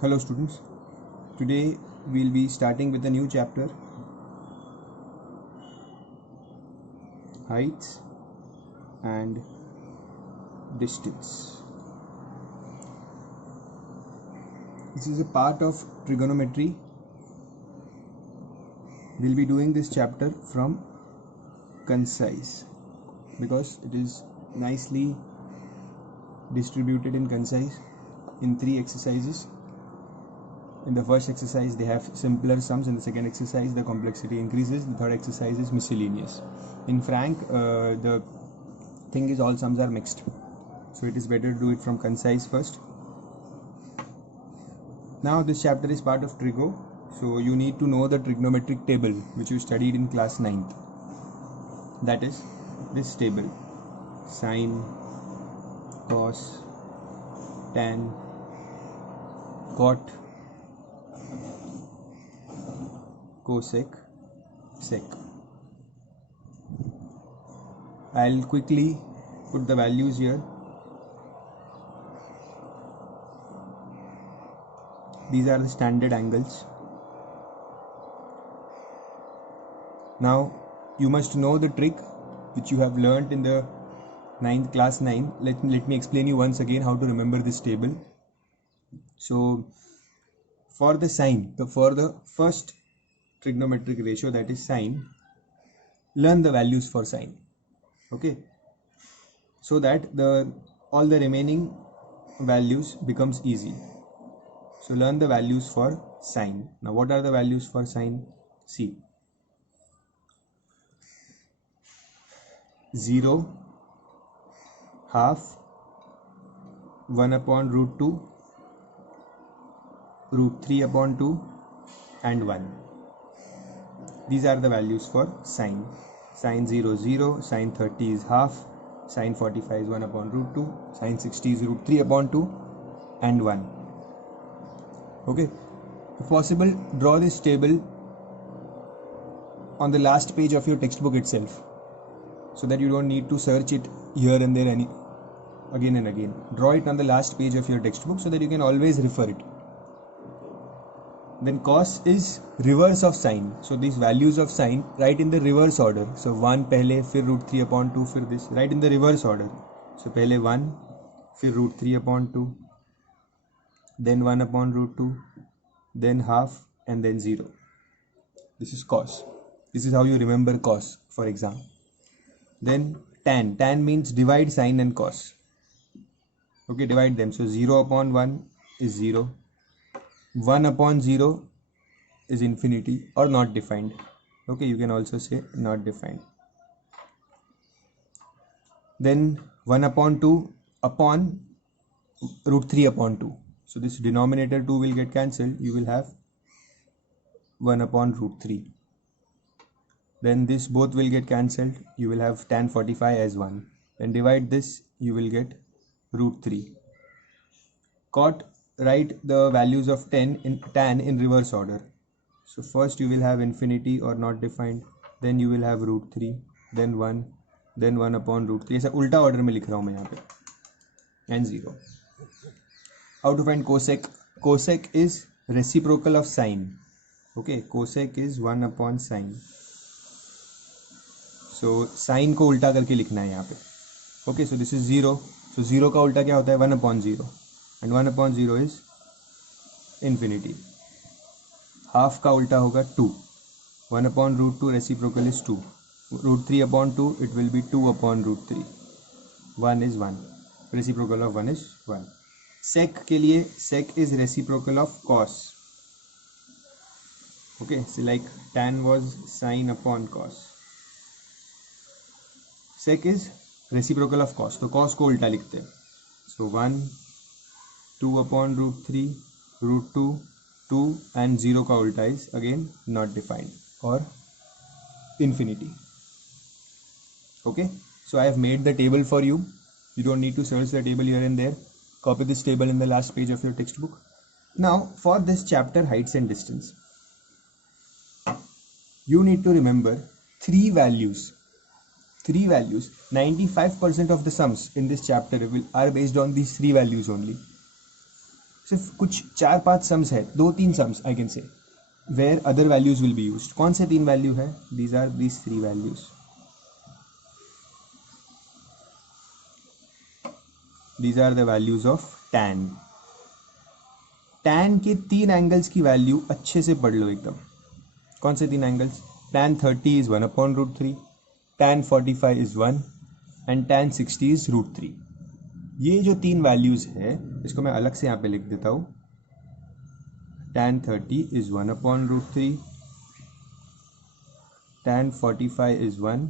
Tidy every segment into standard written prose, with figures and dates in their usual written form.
Hello students, today we'll be starting with a new chapter, heights and distance. This is a part of trigonometry. We'll be doing this chapter from concise because it is nicely distributed in concise in 3 exercises. In the first exercise they have simpler sums, in the second exercise the complexity increases, the third exercise is miscellaneous. In Frank the thing is all sums are mixed, so it is better to do it from concise first. Now this chapter is part of trigo, so you need to know the trigonometric table which you studied in class 9th. That is this table: sine, cos, tan, cot, cosec, sec. I'll quickly put the values here. These are the standard angles. Now you must know the trick which you have learnt in the class 9. Let me explain you once again how to remember this table. So for the sine, for the first trigonometric ratio, that is sine, learn the values for sine, okay, so that all the remaining values becomes easy. So learn the values for sine. Now what are the values for sine? See, 0, half, 1 upon root 2, root 3 upon 2 and 1. These are the values for sine. Sine 0 0, sine 30 is half, sine 45 is 1 upon root 2, sine 60 is root 3 upon 2 and 1. Okay, if possible draw this table on the last page of your textbook itself, so that you don't need to search it here and there again and again. Draw it on the last page of your textbook so that you can always refer it. Then cos is reverse of sine, so these values of sine write in the reverse order. So 1 pehle, फिर root 3 upon 2, फिर this, write in the reverse order. So pehle 1, फिर root 3 upon 2, then 1 upon root 2, then half and then 0. This is cos. This is how you remember cos for exam. Then tan. Tan means divide sine and cos. Okay, divide them. So 0 upon 1 is 0. 1 upon 0 is infinity or not defined. Okay, you can also say not defined. Then 1 upon 2 upon root 3 upon 2. So this denominator 2 will get cancelled. You will have 1 upon root 3. Then this both will get cancelled. You will have tan 45 as 1. Then divide this, you will get root 3. Cot, write the values of tan in reverse order. So first you will have infinity or not defined, then you will have root 3, then 1, then 1 upon root 3. ऐसा उल्टा order में लिख रहा हूँ मैं यहाँ पे, and 0. How to find cosec? Cosec is reciprocal of sine. Okay, cosec is 1 upon sine. So sine को उल्टा करके लिखना है यहाँ पे. Okay, so this is 0. So 0 का उल्टा क्या होता है? 1 upon 0. And 1 upon 0 is infinity. Half का उल्टा होगा 2. 1 upon root 2 reciprocal is 2. Root 3 upon 2, it will be 2 upon root 3. 1 is 1. Reciprocal of 1 is 1. Sec के लिए, sec is reciprocal of cos. Okay, so like tan was sine upon cos. Sec is reciprocal of cos, तो cos को उल्टा लिखते हैं. So 1, 2 upon root 3, root 2, 2 and 0 का उल्टा is again not defined or infinity. Okay, so I have made the table for you. You don't need to search the table here and there. Copy this table in the last page of your textbook. Now for this chapter, heights and distance, you need to remember 3 values. 95% of the sums in this chapter are based on these 3 values only. सिर्फ कुछ 4-5 sums है, 2-3 sums I can say, where other values will be used. कौन से 3 value है? These are these 3 values. These are the values of tan. tan के 3 एंगल्स की वैल्यू अच्छे से पढ़ लो एकदम. कौन से 3 एंगल्स? tan 30 इज 1/√3, tan 45 इज 1 एंड tan 60 इज √3. ये जो 3 वैल्यूज है इसको मैं अलग से यहाँ पे लिख देता हूँ. tan 30 इज 1/√3, tan 45 इज 1,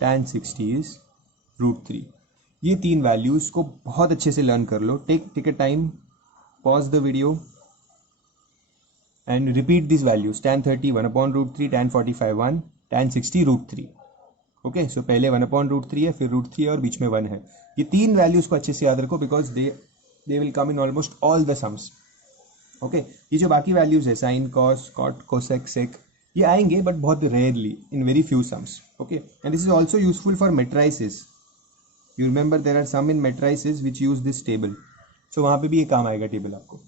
tan 60 इज √3. ये 3 वैल्यूज को बहुत अच्छे से लर्न कर लो. Take a time, pause the video and repeat this values. tan 30 1/√3, tan 45 1, tan 60 √3. Okay, so पहले 1/√3 है, फिर √3 है और बीच में 1 है. ये 3 वैल्यूज को अच्छे से याद रखो because they will come in almost all the sums. Okay, ये जो बाकी वैल्यूज है sine, cos, cot, cosec, sec, ये आएंगे बट बहुत rarely in very few sums. Okay, and this is also useful for matrices. You remember there are some in matrices which use this table. So वहां पे भी ये काम आएगा table आपको.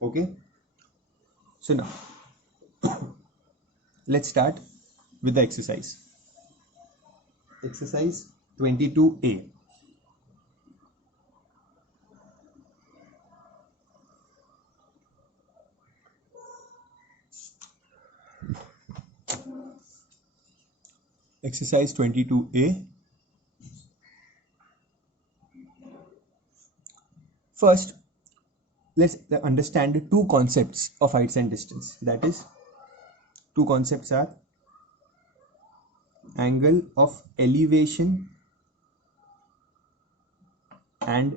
Okay, so now let's start with the exercise. Exercise 22A. Exercise 22A. First, let's understand 2 concepts of heights and distance. That is, 2 concepts are angle of elevation and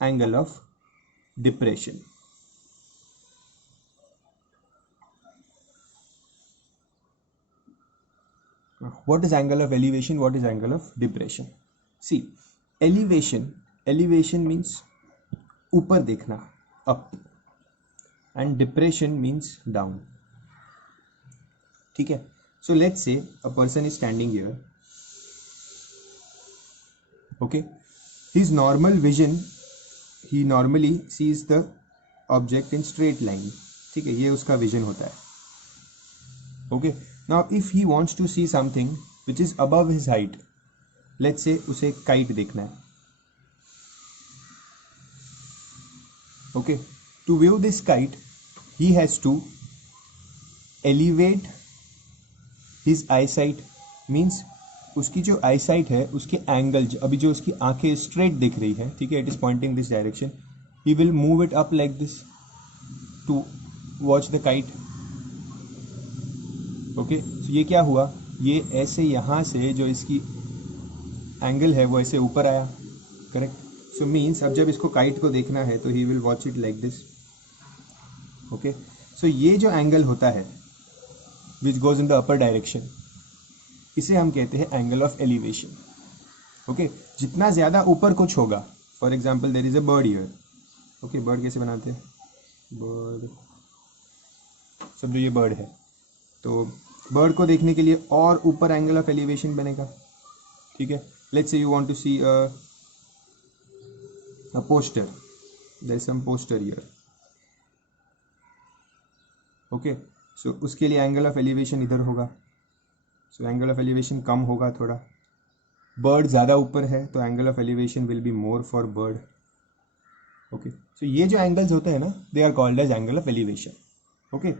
angle of depression. What is angle of elevation? What is angle of depression? See, elevation means ऊपर देखना, up. And depression means down. ठीक है, so let's say a person is standing here. Okay, his normal vision, he normally sees the object in straight line. ठीक है, ये उसका vision होता है. Okay, now if he wants to see something which is above his height, let's say उसे kite देखना है. Okay, to view this kite, he has to elevate his eyesight. Means उसकी जो eyesight है उसके एंगल, अभी जो उसकी आंखें स्ट्रेट दिख रही है, ठीक है, it is pointing this direction, he will move it up like this to watch the kite. Okay, so ये क्या हुआ, ये ऐसे यहाँ से जो इसकी एंगल है वो ऐसे ऊपर आया. करेक्ट. सो मीन्स अब जब इसको काइट को देखना है तो he will watch it like this. Okay, so ये जो एंगल होता है which goes in the upper direction, इसे हम कहते हैं एंगल ऑफ एलिवेशन. ओके, जितना ज़्यादा ऊपर कुछ होगा, for example there is a bird here. Okay, bird कैसे बनाते हैं? बर्ड, सब जो ये बर्ड है, तो बर्ड को देखने के लिए और ऊपर एंगल ऑफ एलिवेशन बनेगा. ठीक है, let's say you want to see a poster, there is some poster here. Okay, so उसके लिए एंगल ऑफ एलिवेशन इधर होगा. सो एंगल ऑफ एलिवेशन कम होगा थोड़ा. बर्ड ज़्यादा ऊपर है तो angle of elevation will be more for bird. Okay, so ये जो एंगल्स होते हैं ना, they are called as angle of elevation. Okay,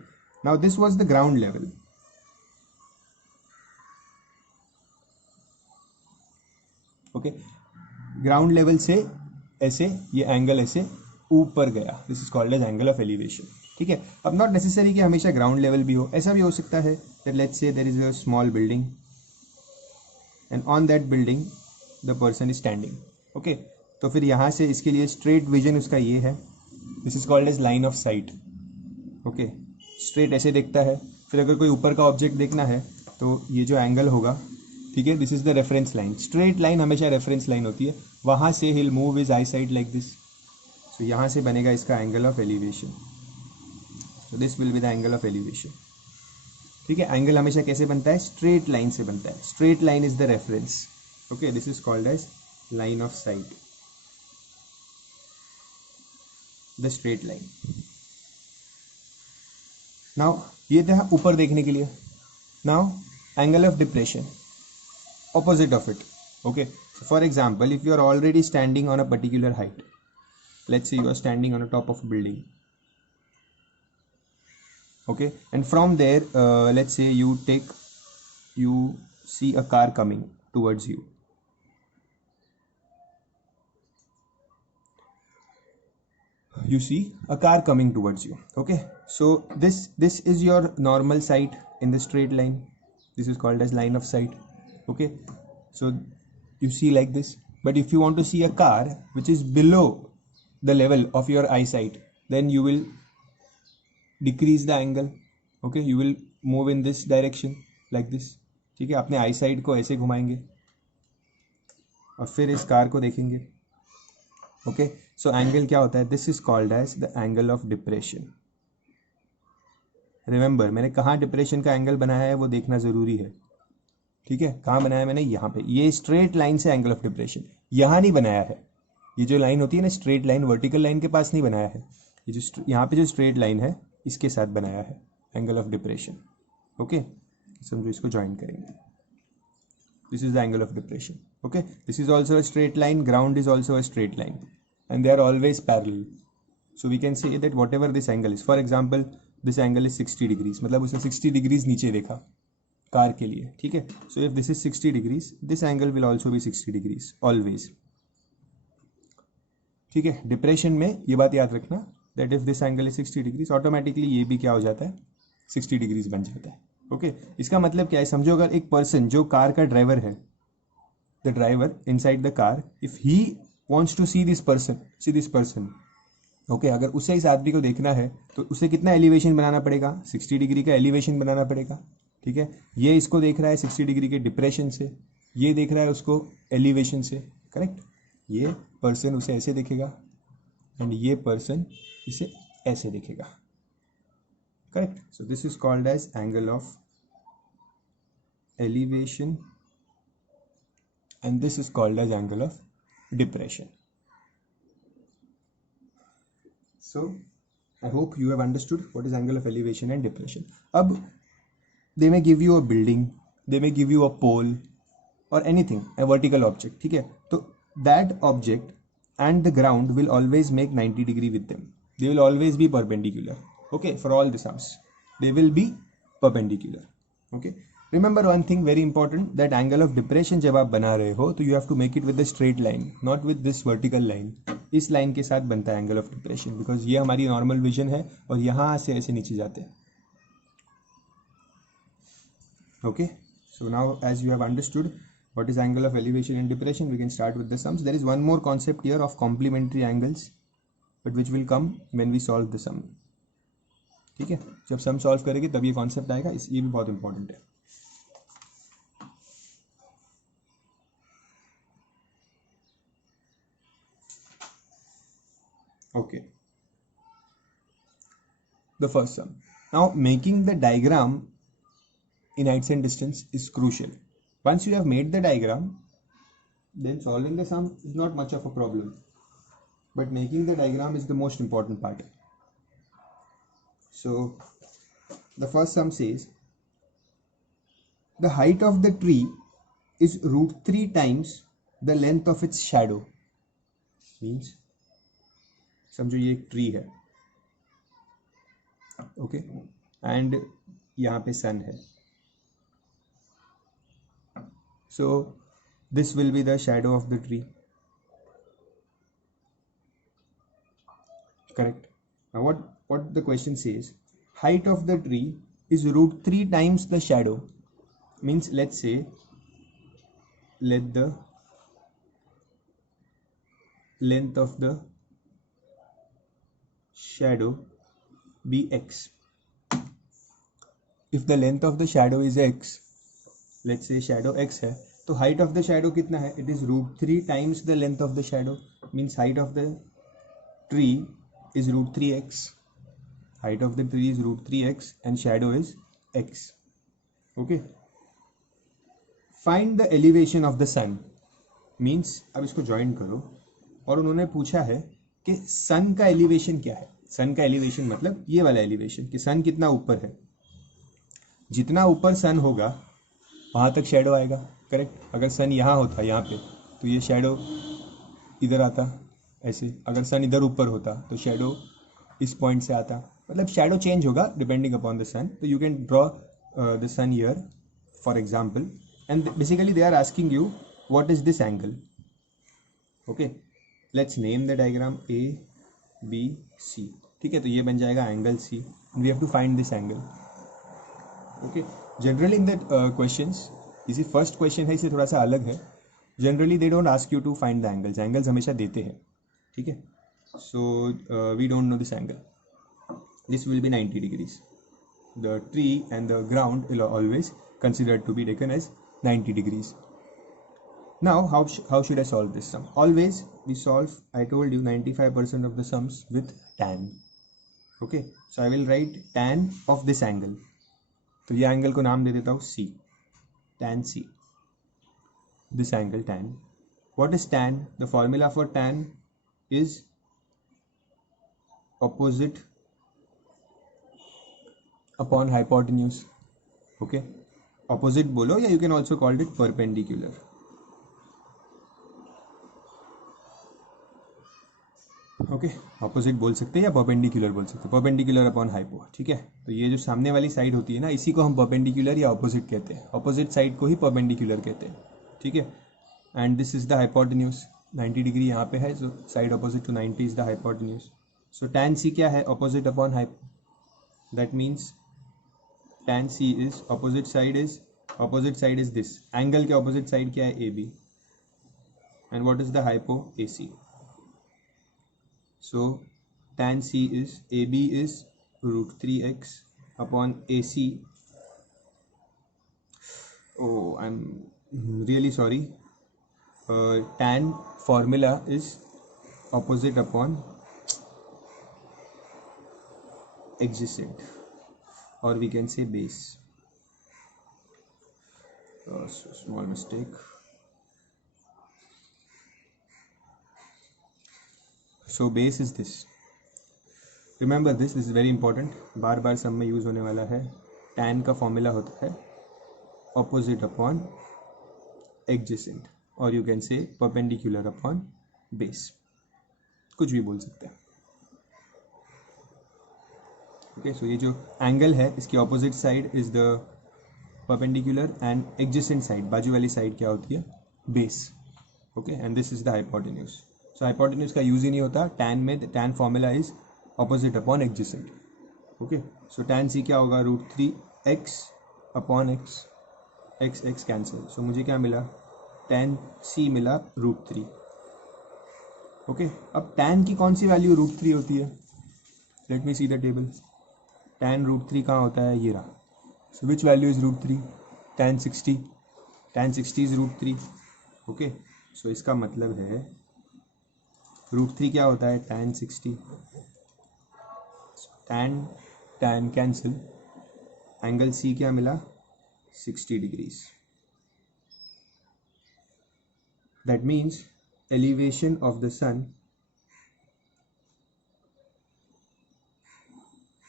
now this was the ground level. Okay, ground level से ऐसे ये एंगल ऐसे ऊपर गया, this is called as angle of elevation. ठीक है, अब नॉट नेसेसरी कि हमेशा ग्राउंड लेवल भी हो, ऐसा भी हो सकता है that let's say there is a small building and on that building the person is standing. Okay, तो फिर यहाँ से इसके लिए स्ट्रेट विजन उसका ये है, this is called as line of sight. Okay, straight ऐसे देखता है. फिर अगर कोई ऊपर का ऑब्जेक्ट देखना है तो ये जो एंगल होगा, ठीक है, this is the reference line. Straight line हमेशा रेफरेंस लाइन होती है. वहाँ से hill move is I side like this. So यहाँ से बनेगा इसका angle of elevation. So this will be the angle of elevation. ठीक है, एंगल हमेशा कैसे बनता है? स्ट्रेट लाइन से बनता है. Straight line is the reference. Okay, this is called as line of sight, the straight line. Now ये था ऊपर देखने के लिए. Now angle of depression, opposite of it. Okay, so for example, if you are already standing on a particular height, let's say you are standing on the top of a building. Okay, and from there let's say you see a car coming towards you. You see a car coming towards you. Okay, so this is your normal sight in the straight line. This is called as line of sight. Okay, so you see like this. But if you want to see a car which is below the level of your eyesight, then you will decrease the angle. Okay, you will move in this direction like this. ठीक है, अपने आई साइड को ऐसे घुमाएंगे और फिर इस कार को देखेंगे. ओके, सो एंगल क्या होता है? This is called as the angle of depression. Remember, मैंने कहाँ डिप्रेशन का एंगल बनाया है वो देखना जरूरी है. ठीक है, कहाँ बनाया मैंने? यहाँ पे. ये स्ट्रेट लाइन से एंगल ऑफ डिप्रेशन यहाँ नहीं बनाया है. ये जो लाइन होती है ना स्ट्रेट लाइन, वर्टिकल लाइन के पास नहीं बनाया है. ये जो यहाँ पे जो स्ट्रेट लाइन है इसके साथ बनाया है एंगल ऑफ डिप्रेशन. ओके, समझो, इसको ज्वाइन करेंगे. This is the angle of depression. Okay, this is also a straight line, ground is also a straight line, and they are always parallel. So we can say that whatever this angle is, for example this angle is 60 degrees, मतलब उसने 60 डिग्रीज नीचे देखा कार के लिए. ठीक है, so if this is 60 degrees, this angle will also B 60 degrees always. ठीक है, डिप्रेशन में ये बात याद रखना that if this angle is 60 degrees, automatically ये भी क्या हो जाता है? 60 डिग्रीज बन जाता है. ओके, इसका मतलब क्या है? समझो अगर एक पर्सन जो कार का ड्राइवर है, the driver inside the car, if he wants to see this person, okay, अगर उसे इस आदमी को देखना है तो उसे कितना एलिवेशन बनाना पड़ेगा? 60 डिग्री का एलिवेशन बनाना पड़ेगा. ठीक है, ये इसको देख रहा है 60 डिग्री के डिप्रेशन से, ये देख रहा है उसको एलिवेशन से. करेक्ट, ये पर्सन उसे ऐसे देखेगा एंड ये पर्सन इसे ऐसे देखेगा. Correct, so this is called as angle of elevation and this is called as angle of depression. So I hope you have understood what is angle of elevation and depression. Ab they may give you a building, they may give you a pole or anything, a vertical object. ठीक है, तो that object and the ground will always make 90 degree with them. They will always be perpendicular. Okay, for all the sums they will be perpendicular. Okay, remember one thing very important, that angle of depression जब आप बना रहे हो तो you have to make it with the straight line, not with this vertical line. इस लाइन के साथ बनता है angle of depression, because ये हमारी normal vision है और यहाँ से ऐसे नीचे जाते हैं. Okay, so now as you have understood what is angle of elevation and depression, we can start with the sums. There is one more concept here of complementary angles, but which will come when we solve the sum. ठीक है, जब sum solve करेंगे तब ये कॉन्सेप्ट आएगा. ये भी बहुत इंपॉर्टेंट है. Okay, the first sum. Now making the diagram in heights and distance is crucial. Once you have made the diagram, then solving the sum is not much of a problem, but making the diagram is the most important part. So the first sum says the height of the tree is √3 times the length of its shadow. Means समझो ये एक ट्री है. Okay, and यहाँ पे सन है. सो this will be the shadow of the tree. Correct. Now what the question says, height of the tree is √3 times the shadow. Means let's say let the length of the shadow be x. If the length of the shadow is x, let's say shadow x है, तो height of the shadow कितना है? It is √3 times the length of the shadow. Means height of the tree is √3x. Height of the tree is √3x and shadow is x. Okay. Find the elevation of the sun. Means अब इसको ज्वाइन करो, और उन्होंने पूछा है कि सन का एलिवेशन क्या है। सन का एलिवेशन मतलब ये वाला एलिवेशन कि सन कितना ऊपर है। जितना ऊपर सन होगा वहाँ तक शेडो आएगा, करेक्ट। अगर सन यहाँ होता यहाँ पे तो ये शेडो इधर आता ऐसे, अगर सन इधर ऊपर होता तो शेडो इस पॉइंट से आता, मतलब शेडो चेंज होगा डिपेंडिंग अपॉन द सन। तो you can draw the sun here for example, and basically they are asking you what is this angle. Okay, let's name the diagram A B C. ठीक है, तो ये बन जाएगा angle C, we have to find this angle. Okay, generally in that questions, इसी first question है, इसे थोड़ा सा अलग है। Generally they don't ask you to find the angles, angles हमेशा देते हैं। ठीक है, so we don't know this angle, this will be 90 degrees. The tree and the ground will always considered to be taken as 90 degrees. Now how should I solve this sum? Always we solve, I told you, 95% of the sums with tan. Okay, so I will write tan of this angle. तो ये एंगल को नाम दे देता हूँ C, tan C, this angle tan. What is tan? The formula for tan is opposite upon hypotenuse. Okay, opposite बोलो, या you can also call it perpendicular. Okay, opposite बोल सकते हैं या परपेंडिकुलर बोल सकते हैं, परपेंडिकुलर अपॉन हाइपो। ठीक है, तो ये जो सामने वाली साइड होती है ना, इसी को हम परपेंडिकुलर या ऑपोजिट कहते हैं, ऑपोजिट साइड को ही परपेंडिकुलर कहते हैं। ठीक है, and this is the hypotenuse, 90 degree यहाँ पे है, so side opposite to 90 is the hypotenuse. So tan c क्या है? Opposite upon hypo, that means tan c is opposite side is this angle के opposite side क्या है? AB, and what is the hypo? AC. So tan c is AB is root 3x upon AC. Oh, I'm really sorry. Tan formula is opposite upon adjacent, or we can say base. So small mistake. So base is this. Remember this is very important, बार बार सब में यूज होने वाला है। tan का फॉर्मूला होता है opposite upon adjacent, और you can say perpendicular upon base, कुछ भी बोल सकते हैं। ओके, सो ये जो एंगल है इसकी opposite side is the perpendicular, and adjacent side, बाजू वाली साइड क्या होती है? Base. Okay, and this is the hypotenuse. So hypotenuse का यूज ही नहीं होता टैन में, tan formula is opposite upon adjacent. Okay, so tan C क्या होगा? Root 3x upon x, x x cancel, so मुझे क्या मिला? टैन सी मिला रूट 3। ओके, अब टैन की कौन सी वैल्यू रूट 3 होती है? Let me see the table. tan root 3 कहाँ होता है? ये रहा। So which value is root 3? tan 60, tan 60 इज रूट 3। ओके, सो इसका मतलब है रूट 3 क्या होता है? tan 60, tan tan cancel, angle C क्या मिला? 60 degrees. That means elevation of the sun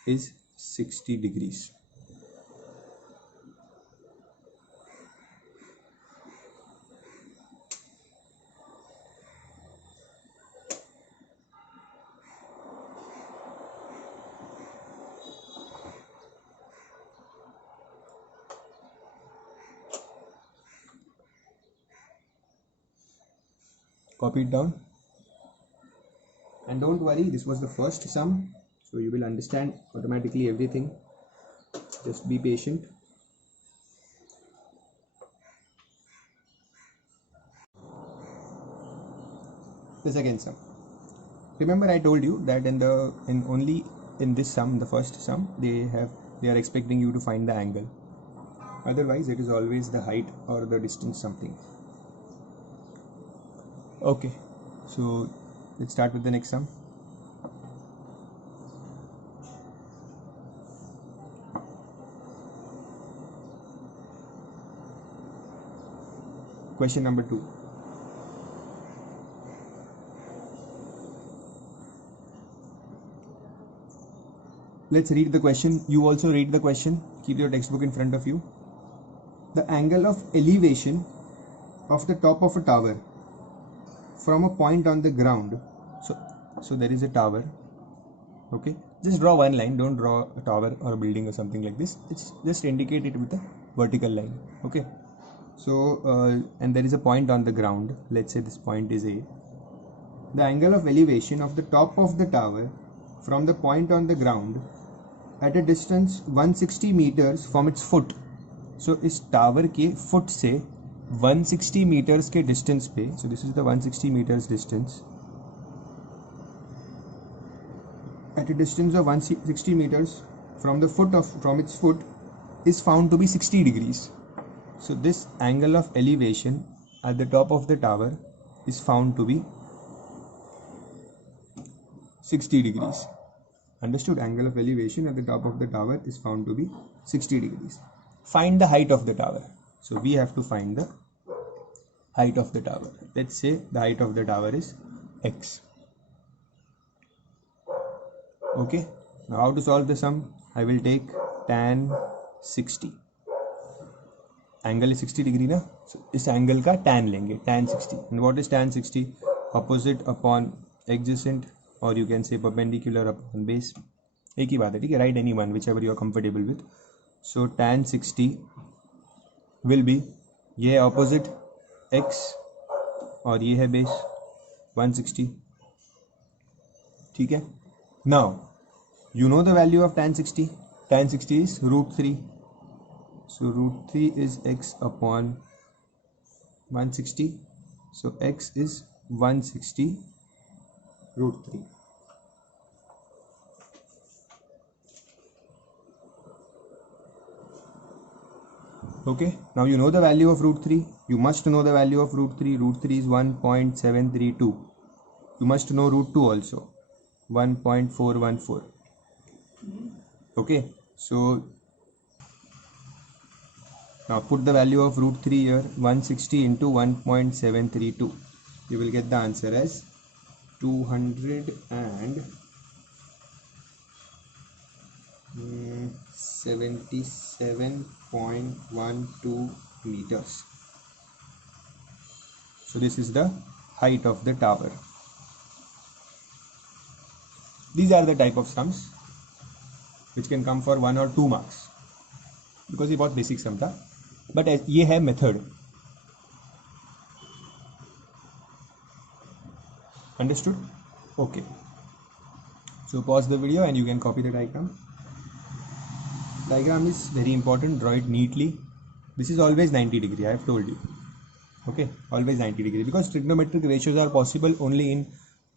is 60 degrees. Copy it down, and don't worry, this was the first sum, so you will understand automatically everything. Just be patient. The second sum, remember I told you that in this sum, the first sum, they are expecting you to find the angle, otherwise it is always the height or the distance something. Okay, so let's start with the next sum. Question number 2. let's read the question. You also read the question. Keep your textbook in front of you. The angle of elevation of the top of a tower from a point on the ground. So there is a tower. Okay, just draw one line. Don't draw a tower or a building or something like this. It's just indicate it with a vertical line. Okay. So and there is a point on the ground. Let's say this point is A. The angle of elevation of the top of the tower from the point on the ground at a distance 160 meters from its foot. So इस टावर के फुट से 160 meters के डिस्टेंस पे, so this is the 160 meters distance, at a distance of 160 meters from its foot is found to be 60 degrees. So this angle of elevation at the top of the tower is found to be 60 degrees. Understood? Angle of elevation at the top of the tower is found to be 60 degrees. Find the height of the tower. So we have to find the height of the tower. Let's say the height of the tower is x. Okay. Now how to solve the sum? I will take tan 60. Angle is 60 degree ना? So इस angle का tan लेंगे, tan 60. And what is tan 60? Opposite upon adjacent, or you can say perpendicular upon base. एक ही बात है, ठीक है? Write any one, whichever you are comfortable with. So tan 60 will be, ये है opposite x और ये है base 160. ठीक है? Now you know the value of tan 60. Tan 60 is √3. So √3 is x upon 160. So x is 160 √3. Okay, now you know the value of √3. You must know the value of √3. √3 is 1.732. You must know √2 also, 1.414. Okay, so now put the value of √3 here, 160 into 1.732. You will get the answer as 277.12 meters. So this is the height of the tower. These are the type of sums which can come for 1 or 2 marks, because ये बहुत basic sum था, but ये है method. Understood? Okay. So pause the video and you can copy the diagram. Diagram is very important. Draw it neatly. This is always 90 degree. I have told you. Okay, always 90 degree, because trigonometric ratios are possible only in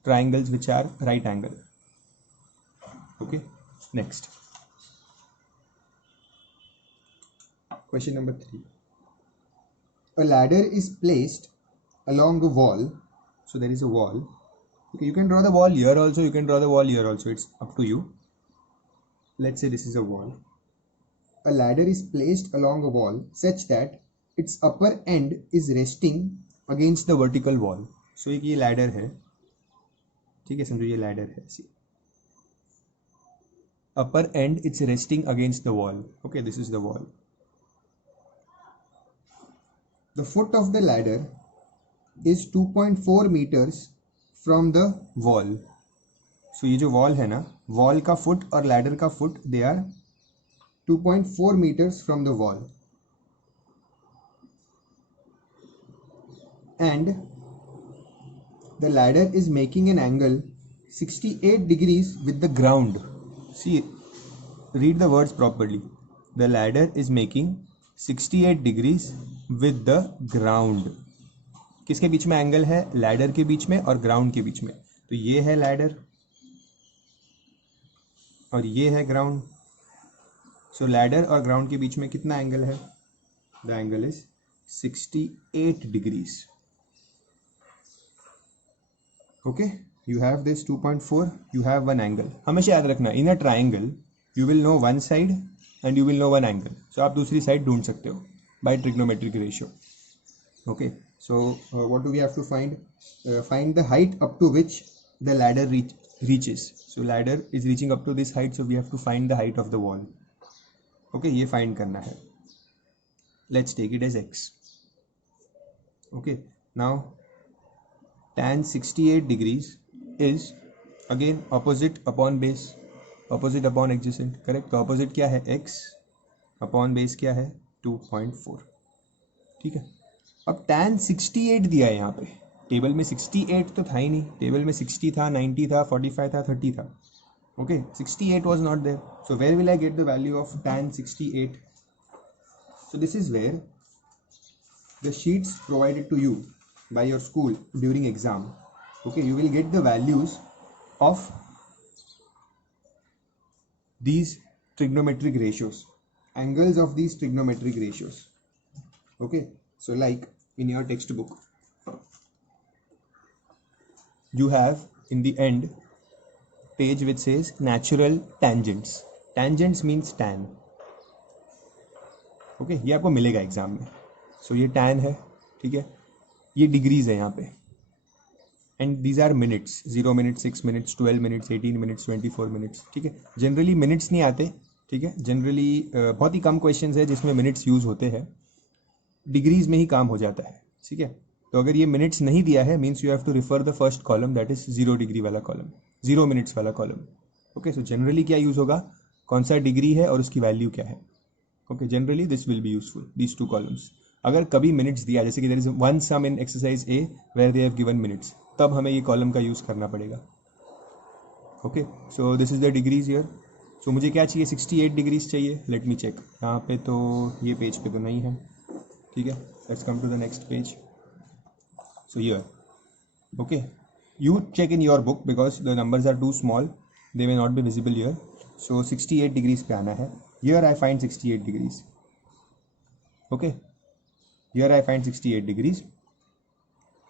triangles which are right angle. Okay, next. Question number 3. A ladder is placed along a wall. So there is a wall. Okay, you can draw the wall here also, you can draw the wall here also, it's up to you. Let's say this is a wall. A ladder is placed along a wall such that its upper end is resting against the vertical wall. So एक ये ladder है, ठीक है, समझो ये ladder है ऐसी. Upper end it's resting against the wall. Okay, this is the wall. The foot of the ladder is 2.4 meters from the wall. So ये जो wall है ना, wall का foot और ladder का foot, they are 2.4 meters from the wall. And the ladder is making an angle 68 degrees with the ground. See, read the words properly. The ladder is making 68 degrees with the ground. किसके बीच में एंगल है? लैडर के बीच में और ground के बीच में. तो ये है लैडर और ये है ग्राउंड. सो लैडर और ग्राउंड के बीच में कितना एंगल है? The angle is 68 degrees. Okay, you have this 2.4, you have one angle. हमेशा याद रखना, in a triangle you will know one side and you will know one angle. So आप दूसरी साइड ढूंढ सकते हो by trigonometric ratio. Okay, so what do we have to find? Find the height up to which the ladder reaches. So ladder is reaching up to this height, so we have to find the height of the wall. Okay, ये find करना है. Let's take it as x. Okay, now tan 68 degrees is again opposite upon base, opposite upon adjacent, correct? तो opposite क्या है? x upon base क्या है? 2.4. ठीक है. अब tan 68 दिया है यहाँ पे, टेबल में 68 तो था ही नहीं, टेबल में 60 था, 90 था, 45 था, 30 था. Okay, 68 was not there. So where will I get the value of tan 68? So this is where the sheets provided to you by your school during exam, okay, you will get the values of these trigonometric ratios, angles of these trigonometric ratios. Okay, so like in your textbook you have in the end page which says natural tangents. Tangents means tan. Okay, ये आपको मिलेगा एग्जाम में. सो ये tan है, ठीक है, ये डिग्रीज है यहाँ पे, and these are minutes. 0 minute, 6 minutes, 12 minutes, 18 minutes, 24 minutes. ठीक है, जनरली मिनट्स नहीं आते. ठीक है, जनरली बहुत ही कम क्वेश्चंस है जिसमें मिनट्स यूज होते हैं, डिग्रीज में ही काम हो जाता है. ठीक है, तो अगर ये मिनट्स नहीं दिया है means you have to refer the first column, that is 0 degree वाला कॉलम, 0 मिनट्स वाला कॉलम. ओके, सो जनरली क्या यूज होगा, कौन सा डिग्री है और उसकी वैल्यू क्या है. Okay, generally this will be useful, these 2 columns. अगर कभी मिनट्स दिया, जैसे कि there is one sum in exercise A where they have given minutes, तब हमें ये कॉलम का यूज करना पड़ेगा. Okay, so this is the degrees here. So मुझे क्या चाहिए, 68 डिग्रीज चाहिए. Let me check. यहाँ पे तो ये पेज पे तो नहीं है. ठीक है, let's come to the next page. So here, okay, you check in your book because the numbers are too small, they may not be visible here. So 68 degrees पे आना है. Here I find 68 degrees. Okay, here I find 68 degrees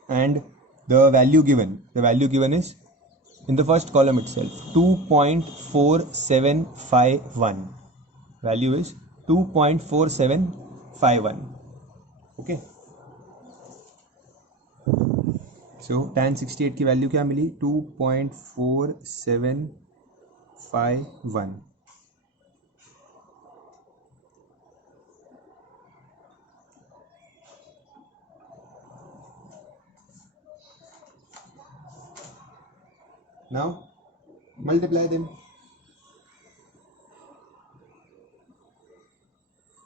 and the value given is in the first column itself, 2.4751. value is 2.4751. okay, so tan 68 की वैल्यू क्या मिली, 2.4751. now multiply them.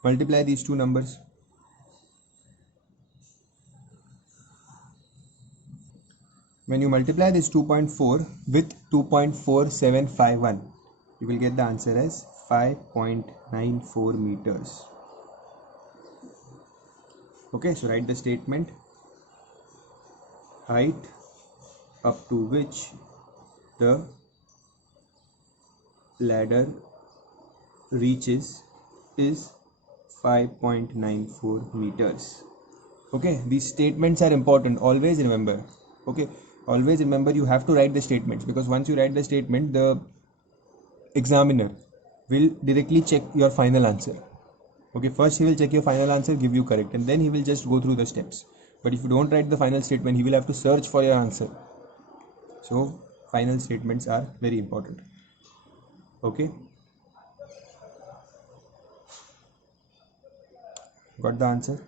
Multiply these two numbers. When you multiply this 2.4 with 2.4751, you will get the answer as 5.94 meters. Okay, so write the statement. Height up to which the ladder reaches is 5.94 meters. Okay, these statements are important. Always remember. Okay, always remember you have to write the statements, because once you write the statement, the examiner will directly check your final answer. Okay, first he will check your final answer, give you correct, and then he will just go through the steps. But if you don't write the final statement, he will have to search for your answer. So final statements are very important. Okay, got the answer?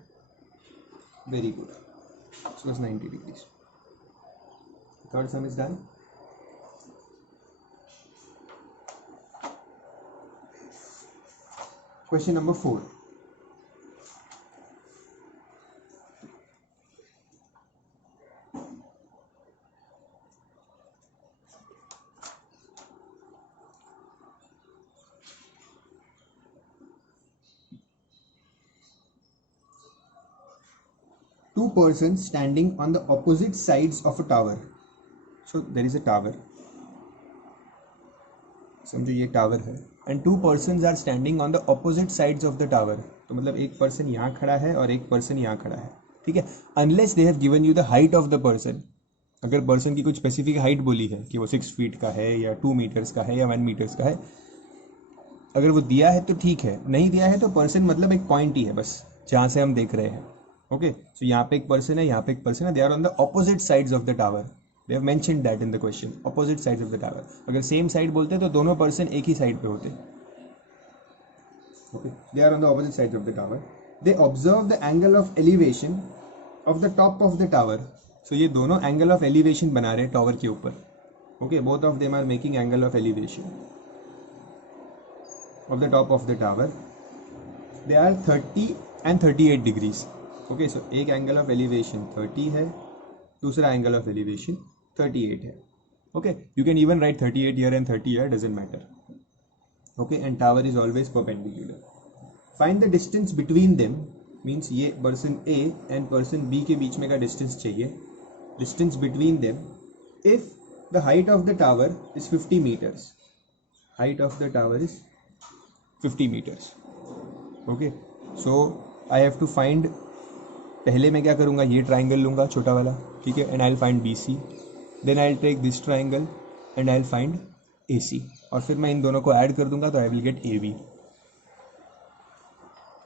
Very good. So it's 90 degrees. Third sum is done. Question number 4. Two persons standing on the opposite sides of a tower. So there is a tower. समझो ये टावर है, and two persons are standing on the opposite sides of the tower. तो मतलब एक पर्सन यहाँ खड़ा है और एक पर्सन यहाँ खड़ा है. ठीक है, unless they have given you the height of the person. अगर पर्सन की कुछ स्पेसिफिक हाइट बोली है कि वो 6 फीट का है या 2 मीटर्स का है या 1 मीटर्स का है, अगर वो दिया है तो ठीक है, नहीं दिया है तो पर्सन मतलब एक पॉइंट ही है बस जहाँ से हम देख रहे हैं. ओके, सो यहाँ पे एक पर्सन है, यहाँ पे एक पर्सन है, they are on the opposite sides of the tower. They have mentioned that in the question, opposite sides of the tower. अगर सेम साइड बोलते तो दोनों पर्सन एक ही साइड पे होते. Okay, they are on the opposite sides of the tower. They observe the angle of elevation of the top of the tower. So ये दोनों एंगल ऑफ एलिवेशन बना रहे हैं टावर के ऊपर. Okay, both of them are making angle of elevation of the top of the tower. They are 30 and 38 degrees. Okay, so एक angle of elevation 30 है, दूसरा एंगल ऑफ एलिवेशन 38 है. Okay, you can even right 38 here and 30 here, doesn't matter. Okay, and tower is always perpendicular. Find the distance between them, means ये person A and person B के बीच में का distance चाहिए. Distance between them if the height of the tower is 50 meters. Height of the tower is 50 meters. Okay, so I have to find, पहले मैं क्या करूँगा, ये ट्राइंगल लूँगा छोटा वाला, ठीक है, and I'll find BC. Then I'll take this triangle and I'll find AC. और फिर मैं इन दोनों को ऐड कर दूंगा तो I will get AB.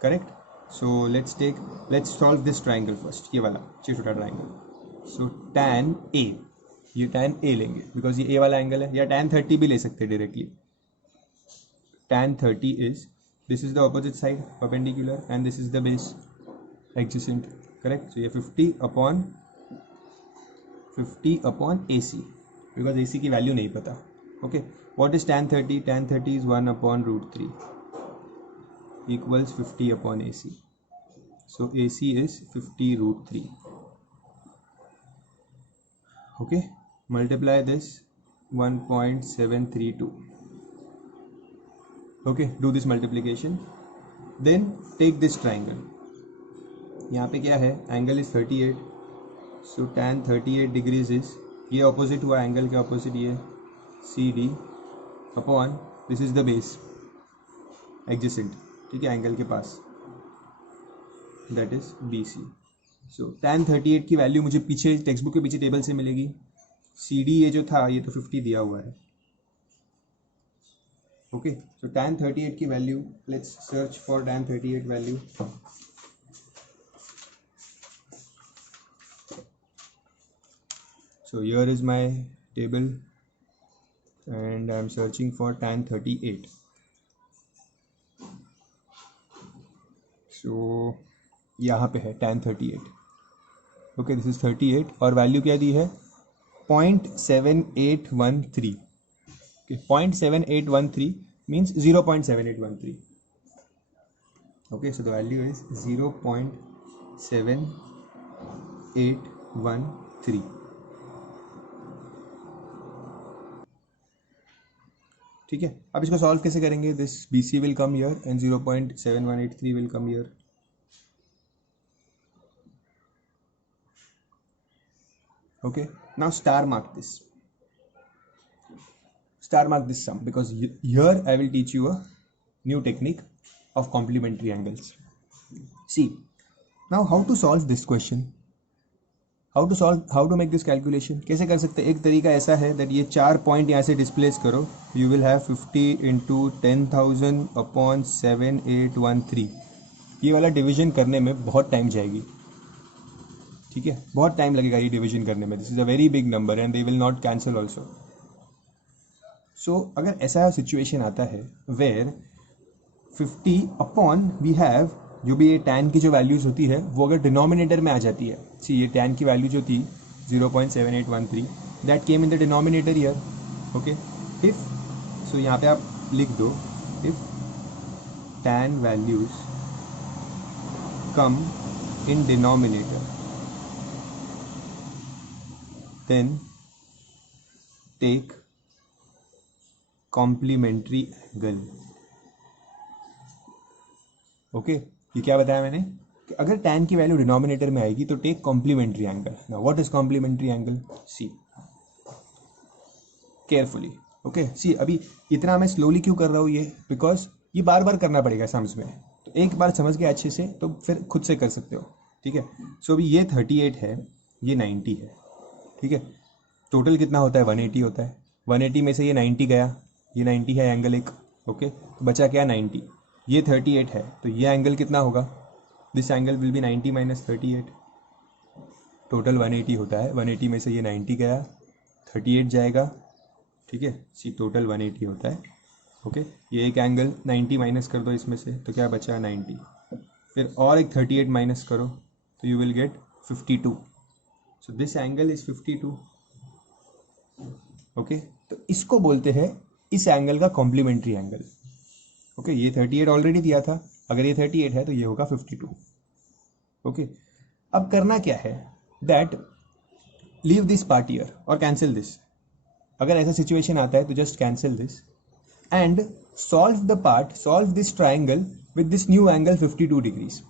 Correct. So let's solve this triangle first, ये वाला छोटा ट्राइंगल. सो tan A, ये tan A लेंगे बिकॉज ये A वाला एंगल है, या tan 30 भी ले सकते हैं directly. tan 30 is, this is the opposite side perpendicular and this is the base adjacent. Correct. So ये 50 अपॉन AC, बिकॉज AC की वैल्यू नहीं पता. Okay, what is tan 30? Tan 30 is 1 upon root 3 equals 50 upon AC. So AC is 50 root 3. Okay, multiply this 1.732. Okay, do this multiplication. Then take this triangle. यहाँ पे क्या है, angle is 38. So tan 38 degrees is, ये opposite हुआ एंगल के ऑपोजिट, ये CD upon this is the base adjacent, ठीक है, एंगल के पास, that is BC. So tan 38 की वैल्यू मुझे पीछे टेक्स्ट बुक के पीछे टेबल से मिलेगी. CD ये जो था ये तो 50 दिया हुआ है. ओके, सो tan 38 की value, let's search for tan 38 value. So here is my table and I am searching for tan 38. So यहाँ पे है tan 38. Okay, this is 38 और वैल्यू क्या दी है, 0.7813. Okay, 0.7813 means 0.7813. Okay, so the value is 0.7813. ठीक है. अब इसको सॉल्व कैसे करेंगे, this BC will come here and 0.7183 will come here. Okay, now star mark this sum because here I will teach you a new technique of complementary angles. See, now how to solve this question, how to make this calculation. कैसे कर सकते हैं, एक तरीका ऐसा है that ये 4 पॉइंट यहाँ से डिस्प्लेस करो, you will have 50 into 10,000 upon 7813. ये वाला डिवीजन करने में बहुत टाइम जाएगी, ठीक है, बहुत टाइम लगेगा ये डिवीजन करने में. This is a very big number and they will not cancel also. So अगर ऐसा सिचुएशन आता है वेयर 50 अपॉन वी हैव, जो भी ये tan की जो वैल्यूज होती है वो अगर डिनोमिनेटर में आ जाती है, सी ये tan की वैल्यू जो थी 0.7813 that came in the denominator here. Okay, if so यहाँ पे आप लिख दो, if tan values come in denominator then take complementary angle. Okay, ये क्या बताया मैंने कि अगर tan की वैल्यू डिनोमिनेटर में आएगी तो take complementary angle. Now what is complementary angle, see carefully. Okay, see अभी इतना मैं स्लोली क्यों कर रहा हूँ, ये बिकॉज ये बार बार करना पड़ेगा सम्स में, तो एक बार समझ गए अच्छे से तो फिर खुद से कर सकते हो, ठीक है. सो अभी ये 38 है, ये 90 है, ठीक है. टोटल कितना होता है, 180 होता है. 180 में से ये 90 गया, ये 90 है एंगल एक. ओके, तो बचा क्या, 90. ये 38 है तो ये एंगल कितना होगा, दिस एंगल विल बी 90 माइनस 38. टोटल 180 होता है, 180 में से ये 90 गया, 38 जाएगा, ठीक है, सी टोटल 180 होता है। ओके, ये एक एंगल 90 माइनस कर दो इसमें से, तो क्या बचा 90, फिर और एक 38 माइनस करो तो you will gate 52। So this angle is 52। ओके, तो इसको बोलते हैं इस एंगल का कॉम्प्लीमेंट्री एंगल। ओके, ये 38 ऑलरेडी दिया था, अगर ये 38 है तो ये होगा 52। ओके, अब करना क्या है, that leave this part here और कैंसिल दिस। अगर ऐसा सिचुएशन आता है तो just cancel this and solve this triangle with this new angle 52 डिग्रीज।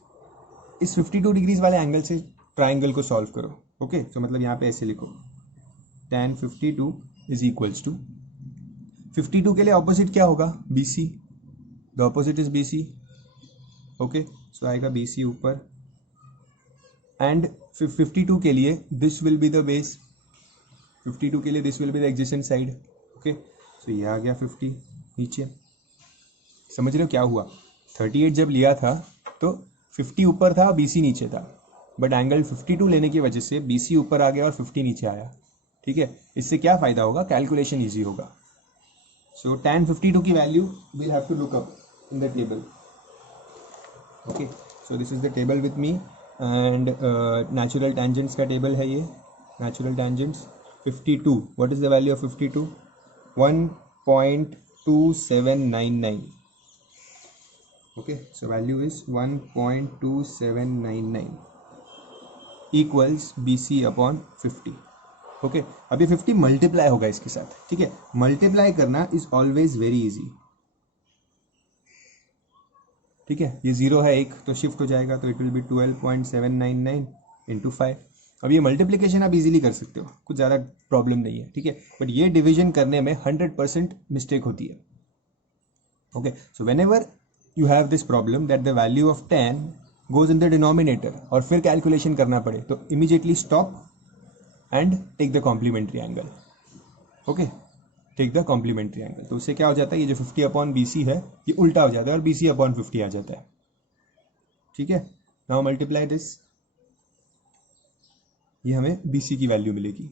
इस 52 डिग्रीज वाले एंगल से ट्राइंगल को सॉल्व करो। ओके, तो मतलब यहाँ पे ऐसे लिखो, tan 52 इज इक्वल्स टू 52 के लिए ऑपोजिट क्या होगा, BC, the opposite is BC। Okay, so आएगा BC ऊपर एंड 52 के लिए this will be the base, 52 के लिए this will be the adjacent side. Okay, so ये आ गया 50 नीचे। समझ रहे हो क्या हुआ, 38 जब लिया था तो 50 ऊपर था, BC नीचे था, बट एंगल 52 लेने की वजह से BC ऊपर आ गया और 50 नीचे आया। ठीक है, इससे क्या फ़ायदा होगा, कैलकुलेशन ईजी होगा। सो tan 52 की value will have to look up in the table. Okay, so this is the table with me and natural tangents का टेबल है ये। Natural tangents 52, what is the value of 52, 1.2799। Okay, so value is 1.2799 equals BC upon 50। Okay, अब ये 50 मल्टीप्लाई होगा इसके साथ। ठीक है, मल्टीप्लाई करना इज ऑलवेज वेरी इजी। ठीक है, ये 0 है एक तो शिफ्ट हो जाएगा, तो इट विल बी 12.799 इंटू 5। अब ये मल्टीप्लिकेशन आप इजीली कर सकते हो, कुछ ज़्यादा प्रॉब्लम नहीं है। ठीक है, बट ये डिवीजन करने में 100% मिस्टेक होती है। Okay, so whenever you have this problem that the value of 10 goes in the denominator और फिर कैलकुलेशन करना पड़े, तो immediately stop and take the complementary angle. Okay, take the complementary angle, तो उससे क्या हो जाता है, ये जो 50 अपॉन BC है ये उल्टा हो जाता है और BC अपॉन 50 आ जाता है। ठीक है, नाउ मल्टीप्लाई दिस, ये हमें BC की वैल्यू मिलेगी।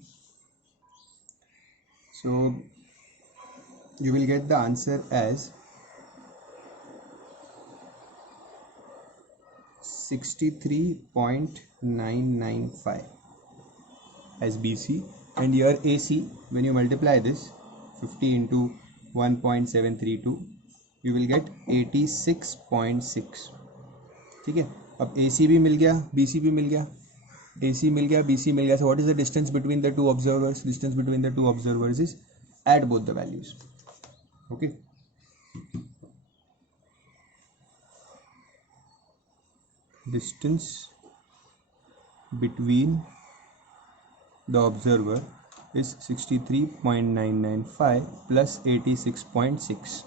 So you will get the answer as 63.995 as BC, and your AC, when you multiply this 50 into 1.732 you will get 86.6। ठीक है, अब AC भी मिल गया, BC भी मिल गया, AC मिल गया, BC मिल गया। so what is the distance between the two observers? Distance between the two observers is add both the values। okay, distance between the observer is 63.995 plus 86.6.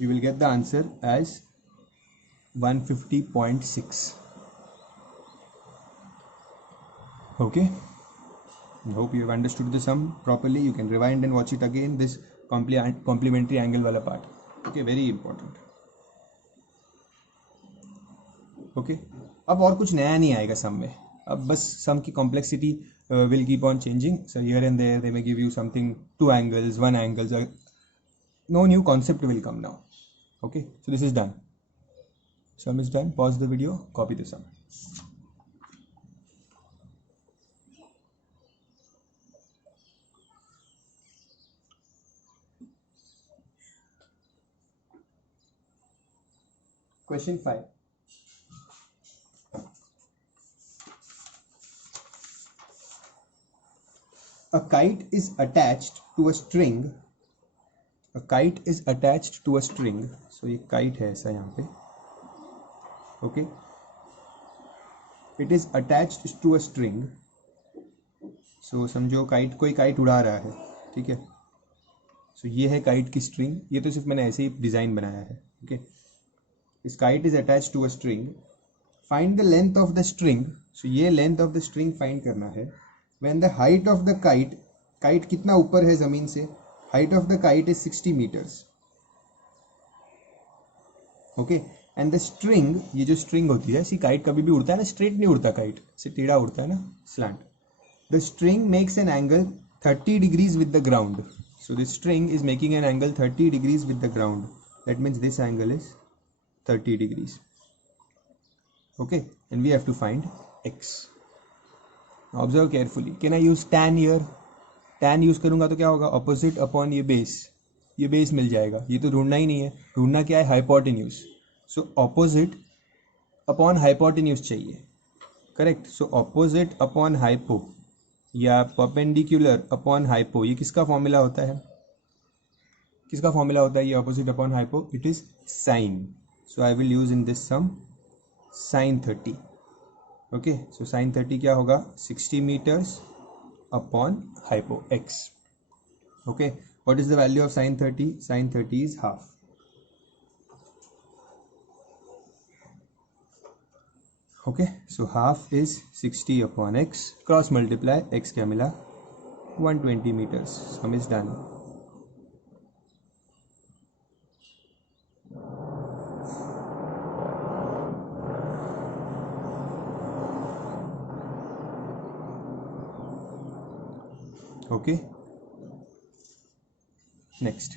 You will get the answer as 150.6. Okay, I hope you have understood the sum properly. You can rewind and watch it again, this complementary angle wala part. Okay, very important. Okay, अब और कुछ नया नहीं आएगा सम में, अब बस sum की complexity will keep on changing. So here and there they may give you something 2 angles, 1 angle, no new concept will come now। okay, so this is done, sum is done, pause the video, copy the sum। Question 5, a kite is attached to a string। a kite is attached to a string। so ये kite है ऐसा यहाँ पे। okay, it is attached to a string। so समझो kite, कोई kite उड़ा रहा है। ठीक है, so ये है kite की string, ये तो सिर्फ मैंने ऐसे ही डिज़ाइन बनाया है। okay, this kite is attached to a string, find the length of the string। so ये length of the string find करना है। when the height of the kite, kite कितना ऊपर है ज़मीन से, height of the kite is 60 meters। okay, and the string, ये जो string होती है, सी kite कभी भी उड़ता है ना, straight नहीं उड़ता kite, से टेढ़ा उड़ता है ना, slant। the string makes an angle 30 degrees with the ground. So this string is making an angle 30 degrees with the ground. That means this angle is 30 degrees. Okay, and we have to find x. Observe carefully. Can I use tan here? tan use करूंगा तो क्या होगा, opposite upon ये बेस मिल जाएगा. ये तो ढूंढना ही नहीं है, ढूंढना क्या है, hypotenuse. So opposite upon hypotenuse चाहिए. Correct. So opposite upon hypo या परपेंडिकुलर अपॉन हाइपो, ये किसका फॉर्मूला होता है, किसका फॉर्मूला होता है ये opposite upon hypo? It is sine. So I will use in this sum sine 30. Okay, so sine 30 क्या होगा, 60 meters upon hypo x. Okay, what is the value of sine 30? Sine 30 is half. Okay, so half is 60 upon x. Cross multiply, x क्या मिला, 120 meters. Sum is done. Okay, next.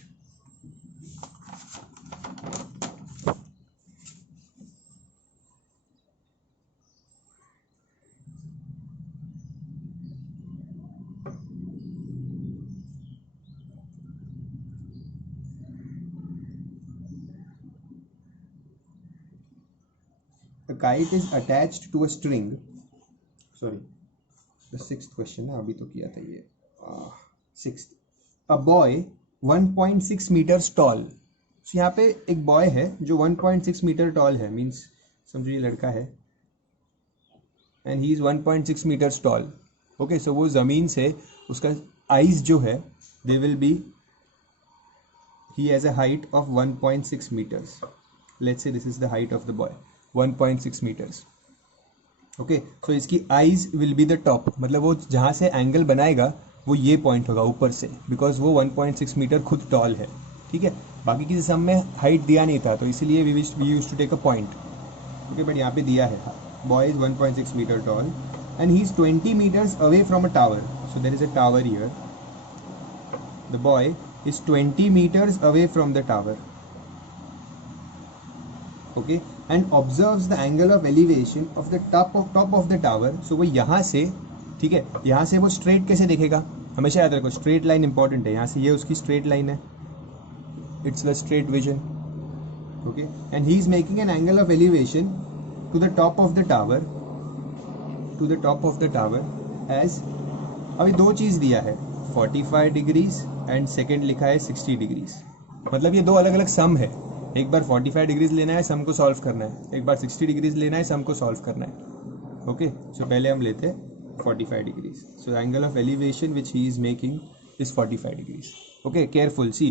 A kite is attached to a string. Sorry, the sixth question ना, अभी तो किया था ये. Sixth, a boy 1.6 meters tall. So यहाँ पे एक बॉय है जो 1.6 मीटर टॉल है, मीन्स समझो ये लड़का है and he is 1.6 meters tall. Okay, so वो ज़मीन से उसका आइज जो है they will be, he has a height of 1.6 meters. Let's say this is the height of the boy 1.6 meters. Okay, so इसकी eyes will be the top, मतलब वो जहाँ से एंगल बनाएगा वो ये पॉइंट होगा ऊपर से, बिकॉज वो 1.6 मीटर खुद टॉल है. ठीक है, बाकी किसी सम में हाइट दिया नहीं था तो इसीलिए we used to take a point. Okay, but यहाँ पे दिया है boy is 1.6 meter tall and he is 20 meters away from a tower. So there is a tower here. The boy is 20 meters away from the tower. Okay, and observes the angle of elevation of the top of the tower. So वो यहाँ से, ठीक है, यहाँ से वो स्ट्रेट कैसे देखेगा, हमेशा याद रखो स्ट्रेट लाइन इंपॉर्टेंट है. यहाँ से ये उसकी स्ट्रेट लाइन है, it's the straight vision. Okay, and he is making an angle of elevation to the top of the tower, to the top of the tower as, अभी दो चीज़ दिया है 45 डिग्रीज एंड सेकेंड लिखा है 60 degrees. मतलब ये दो अलग अलग सम है. एक बार 45 डिग्रीज लेना है, सम को सॉल्व करना है. एक बार 60 डिग्रीज लेना है, सम को सॉल्व करना है. ओके, सो पहले हम लेते हैं 45 degrees. So the angle of elevation which he is making is 45 degrees. Okay, careful. See,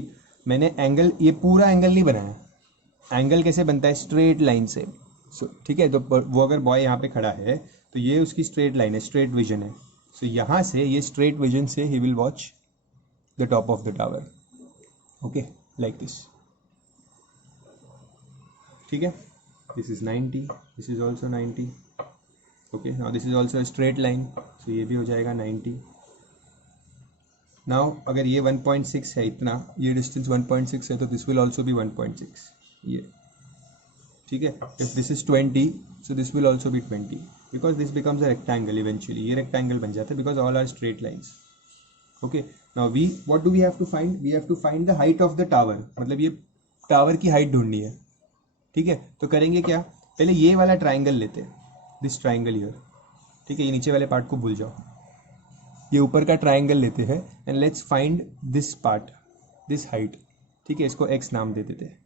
मैंने एंगल, ये पूरा एंगल नहीं बनाया. एंगल कैसे बनता है, स्ट्रेट लाइन से. सो ठीक है, तो वो अगर बॉय यहाँ पे खड़ा है तो ये उसकी स्ट्रेट लाइन है, स्ट्रेट विजन है. सो यहाँ से ये स्ट्रेट विजन से he will watch the top of the tower. Okay, like this. ठीक है, this is 90, this is also 90. Okay, now this is also straight line, so ये भी हो जाएगा 90. नाउ अगर ये 1.6 है, इतना ये डिस्टेंस 1.6 है, तो दिस विल ऑल्सो बी 1.6. ये ठीक है. If this is 20, so this will also be 20, because this becomes a rectangle eventually. ये रेक्टेंगल बन जाता है because all are straight lines. Okay, now we what do we have to find, we have to find the height of the tower. मतलब ये टावर की हाइट ढूंढनी है. ठीक है, तो करेंगे क्या, पहले ये वाला ट्राइंगल लेते हैं, दिस ट्राइंगल हियर. ठीक है, ये नीचे वाले पार्ट को भूल जाओ, ये ऊपर का ट्राइंगल लेते हैं and let's find this part, this height. ठीक है, इसको x नाम दे देते हैं.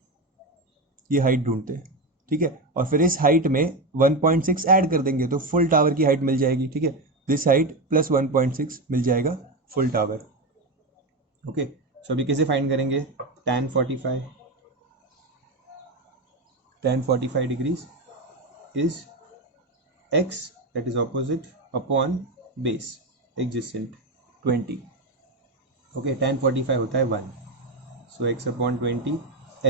ये हाइट ढूंढते हैं. ठीक है, और फिर इस हाइट में 1.6 ऐड कर देंगे तो फुल टावर की हाइट मिल जाएगी. ठीक है, दिस हाइट प्लस 1.6 मिल जाएगा फुल टावर. ओके, सो अभी कैसे फाइंड करेंगे, tan 45 degrees is x, that is opposite upon base adjacent 20. okay, tan 45 होता है 1, so x upon 20,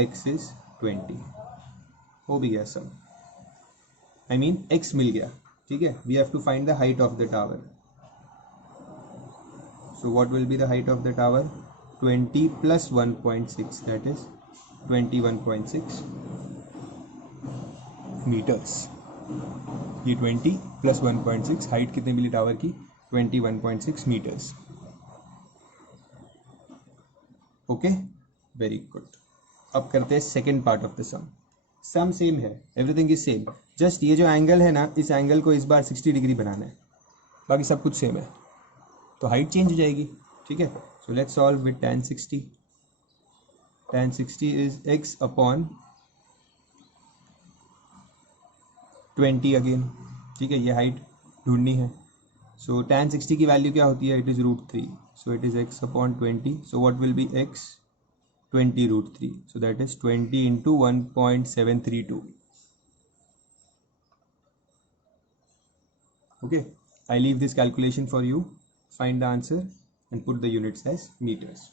x is 20. हो भी गया सम, I mean x मिल गया. ठीक है, we have to find the height of the tower. So what will be the height of the tower? 20 plus 1.6, that is 21.6 meters. ये 20 plus 1.6 हाइट कितनी मिली टावर की? 21.6 meters. Okay, very good. अब करते हैं second part of the sum same है, एवरीथिंग इज सेम, जस्ट ये जो angle है ना, इस एंगल को इस बार 60 डिग्री बनाना है, बाकी सब कुछ सेम है, तो हाइट चेंज हो जाएगी. ठीक है, सो let's solve with tan 60. tan 60 is x upon 20 अगेन. ठीक है, ये हाइट ढूंढनी है. सो tan 60 की वैल्यू क्या होती है? It is √3. So it is x upon 20. So what will be x? 20 √3. So that is 20 into 1.732. Okay, I leave this calculation for you. Find the answer and put the units as meters.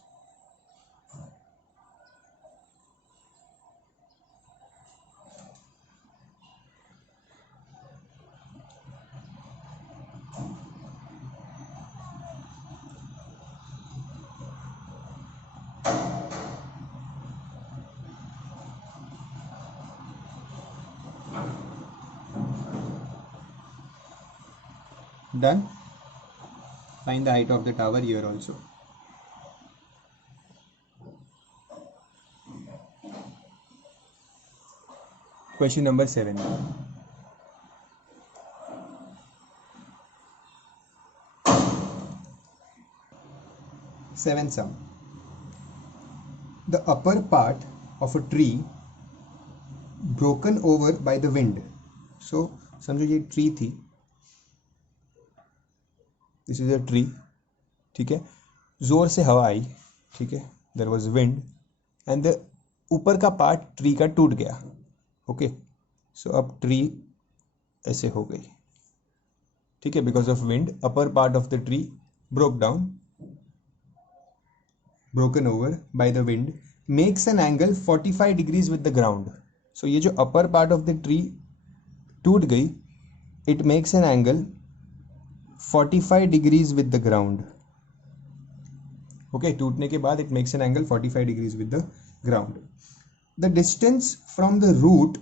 Done. Find the height of the tower here also. Question number 7. Seventh sum. The upper part of a tree broken over by the wind. So समझो ये ट्री थी, this is a tree. ठीक है, जोर से हवा आई. ठीक है, there was wind and the ऊपर का पार्ट ट्री का टूट गया. ओके, सो अब ट्री ऐसे हो गई. ठीक है, because of wind upper part of the tree broke down, broken over by the wind, makes an angle 45 degrees with the ground. So ये जो upper part of the tree टूट गई, it makes an angle 45 degrees with the ground. Okay, टूटने के बाद it makes an angle 45 degrees with the ground. The distance from the root,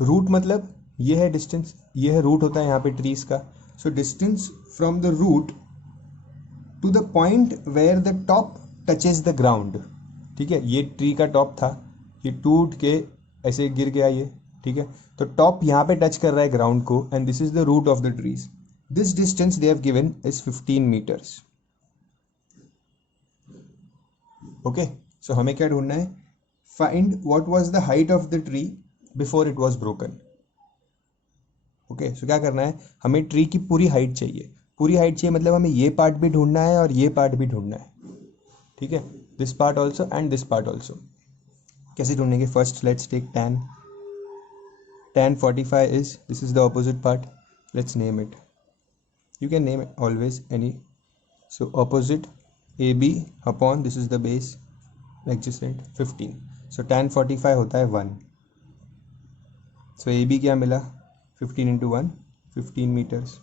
root मतलब ये है डिस्टेंस, ये है रूट होता है यहाँ पे ट्रीज का. So distance from the root to the point where the top touches the ground. ठीक है, ये ट्री का टॉप था, ये टूट के ऐसे गिर गया ये. ठीक है, तो टॉप यहाँ पे टच कर रहा है ग्राउंड को, and this is the root of the trees. This distance they have given is 15 meters. Okay, so हमें क्या ढूंढना है? Find what was the height of the tree before it was broken. Okay, so क्या करना है? हमें ट्री की पूरी हाइट चाहिए. पूरी हाइट चाहिए मतलब हमें ये पार्ट भी ढूंढना है और ये पार्ट भी ढूंढना है. ठीक है, this part also and this part also. कैसे ढूंढेंगे? First let's take tan. Tan 45 is, this is the opposite part. Let's name it. You can name it always any. So opposite AB upon, this is the base, adjacent 15. So tan 45 होता है 1. So AB क्या मिला? 15 into 1, 15 meters.